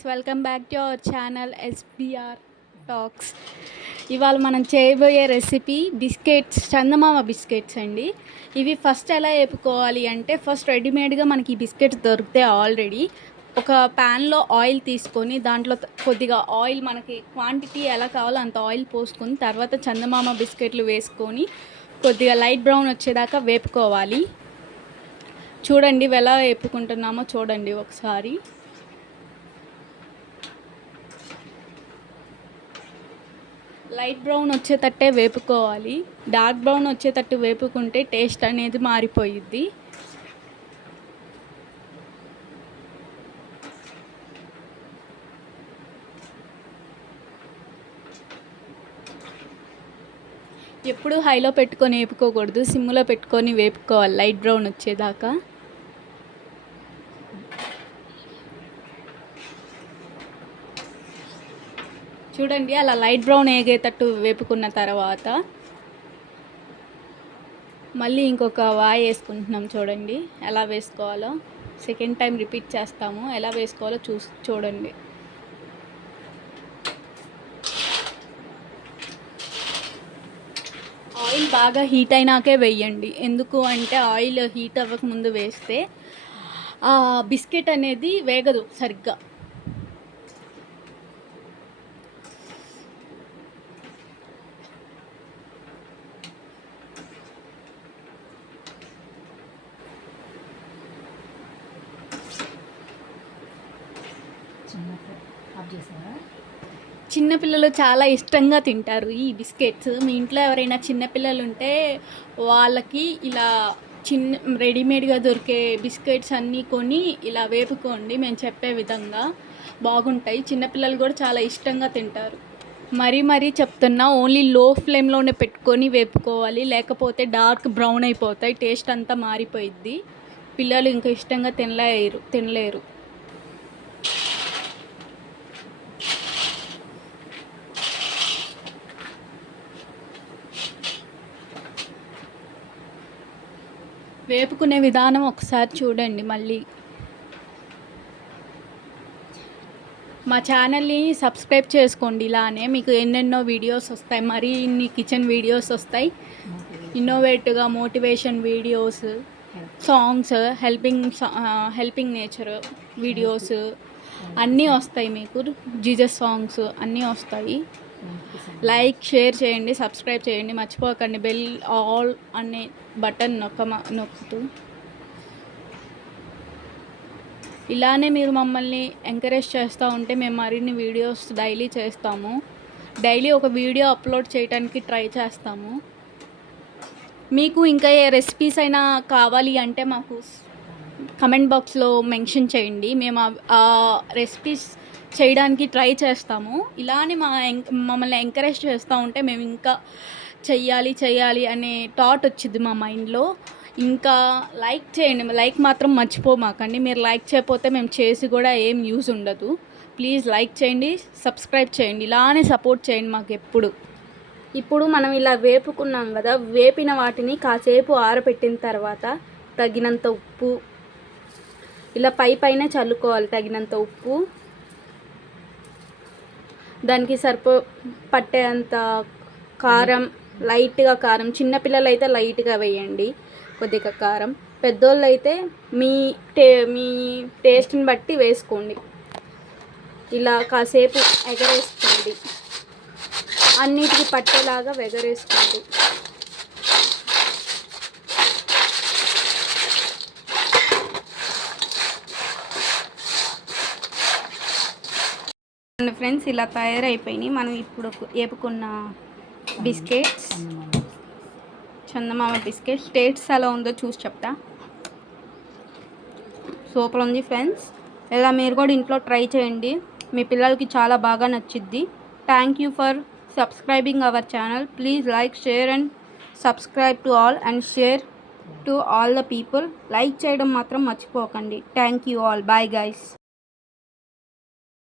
Guys, welcome back to our channel SBR talks. ఇవాళ మనం చేయబోయే రెసిపీ బిస్కెట్స్, చందమామ biscuits అండి. ఇవి ఫస్ట్ ఎలా వేపుకోవాలి అంటే, ఫస్ట్ రెడీమేడ్గా మనకి ఈ బిస్కెట్స్ దొరుకుతాయి ఆల్రెడీ. ఒక ప్యాన్లో ఆయిల్ తీసుకొని దాంట్లో కొద్దిగా ఆయిల్, మనకి క్వాంటిటీ ఎలా కావాలో అంత ఆయిల్ పోసుకొని తర్వాత చందమామ బిస్కెట్లు వేసుకొని కొద్దిగా లైట్ బ్రౌన్ వచ్చేదాకా వేపుకోవాలి. చూడండి ఎలా వేపుకుంటున్నామో చూడండి ఒకసారి. లైట్ బ్రౌన్ వచ్చేటట్టే వేపుకోవాలి. డార్క్ బ్రౌన్ వచ్చేటట్టు వేపుకుంటే టేస్ట్ అనేది మారిపోయిద్ది. ఎప్పుడు హైలో పెట్టుకొని వేపుకోకూడదు, సిమ్లో పెట్టుకొని వేపుకోవాలి లైట్ బ్రౌన్ వచ్చేదాకా. చూడండి అలా లైట్ బ్రౌన్ వేగేటట్టు వేపుకున్న తర్వాత మళ్ళీ ఇంకొక వాయి వేసుకుంటున్నాం. చూడండి ఎలా వేసుకోవాలో, సెకండ్ టైం రిపీట్ చేస్తాము. ఎలా వేసుకోవాలో చూడండి. ఆయిల్ బాగా హీట్ అయినాకే వేయండి. ఎందుకు అంటే ఆయిల్ హీట్ అవ్వక ముందు వేస్తే ఆ బిస్కెట్ అనేది వేగదు సరిగ్గా. చిన్నపిల్లలు చాలా ఇష్టంగా తింటారు ఈ బిస్కెట్స్. మీ ఇంట్లో ఎవరైనా చిన్నపిల్లలు ఉంటే వాళ్ళకి ఇలా రెడీమేడ్గా దొరికే బిస్కెట్స్ అన్నీ కొని ఇలా వేపుకోండి. మేము చెప్పే విధంగా బాగుంటాయి. చిన్నపిల్లలు కూడా చాలా ఇష్టంగా తింటారు. మరీ చెప్తున్నా, ఓన్లీ లో ఫ్లేమ్లోనే పెట్టుకొని వేపుకోవాలి, లేకపోతే డార్క్ బ్రౌన్ అయిపోతాయి, టేస్ట్ అంతా మారిపోయిద్ది. పిల్లలు ఇంకా ఇష్టంగా తినలేరు. వేపుకునే విధానం ఒకసారి చూడండి. మళ్ళీ మా ఛానల్ని సబ్స్క్రైబ్ చేసుకోండి. ఇలానే మీకు ఎన్నెన్నో వీడియోస్ వస్తాయి, మరి ఇన్ని కిచెన్ వీడియోస్ వస్తాయి. ఇన్నోవేటివ్గా motivation videos, songs, helping nature videos అన్నీ వస్తాయి. మీకు జీజస్ సాంగ్స్ అన్నీ వస్తాయి. లైక్, షేర్ చేయండి, సబ్స్క్రైబ్ చేయండి, మర్చిపోకండి. బెల్ ఆల్ అనే బటన్ నొక్కుతూ ఇలానే మీరు మమ్మల్ని ఎంకరేజ్ చేస్తూ ఉంటే మేము మరిన్ని వీడియోస్ డైలీ చేస్తాము. డైలీ ఒక వీడియో అప్లోడ్ చేయడానికి ట్రై చేస్తాము. మీకు ఇంకా ఏ రెసిపీస్ అయినా కావాలి అంటే మాకు కమెంట్ బాక్స్లో మెన్షన్ చేయండి. మేము ఆ రెసిపీస్ చేయడానికి ట్రై చేస్తాము. ఇలానే మమ్మల్ని ఎంకరేజ్ చేస్తూ ఉంటే మేము ఇంకా చెయ్యాలి అనే థాట్ వచ్చింది మా మైండ్లో. ఇంకా లైక్ చేయండి, లైక్ మాత్రం మర్చిపోమాకండి. మీరు లైక్ చేయకపోతే మేము చేసి కూడా ఏం యూజ్ ఉండదు. ప్లీజ్ లైక్ చేయండి, సబ్స్క్రైబ్ చేయండి, ఇలానే సపోర్ట్ చేయండి మాకు ఎప్పుడు. ఇప్పుడు మనం ఇలా వేపుకున్నాం కదా, వేపిన వాటిని కాసేపు ఆరబెట్టిన తర్వాత తగినంత ఉప్పు ఇలా పైన చల్లుకోవాలి. తగినంత ఉప్పు, దానికి పట్టేంత కారం, లైట్గా కారం. చిన్నపిల్లలు అయితే లైట్గా వేయండి కొద్దిగా కారం. పెద్దోళ్ళు అయితే మీ టేస్ట్ని బట్టి వేసుకోండి. ఇలా కాసేపు ఎగరేసుకోండి, అన్నిటికీ పట్టేలాగా ఎగరేసుకోండి. ఫ్రెండ్స్, ఇలా తయారైపోయినాయి మనం ఇప్పుడు వేపుకున్న బిస్కెట్స్, చందమామ బిస్కెట్స్. టేస్ట్ ఎలా ఉందో చూసి చెప్తా. సూపర్ ఉంది ఫ్రెండ్స్. ఇలా మీరు కూడా ఇంట్లో ట్రై చేయండి, మీ పిల్లలకి చాలా బాగా నచ్చిద్ది. Thank you for subscribing our channel. Please like, share and subscribe to all and share to all the people. Like చేయడం మాత్రం మర్చిపోకండి. Thank you all. Bye guys.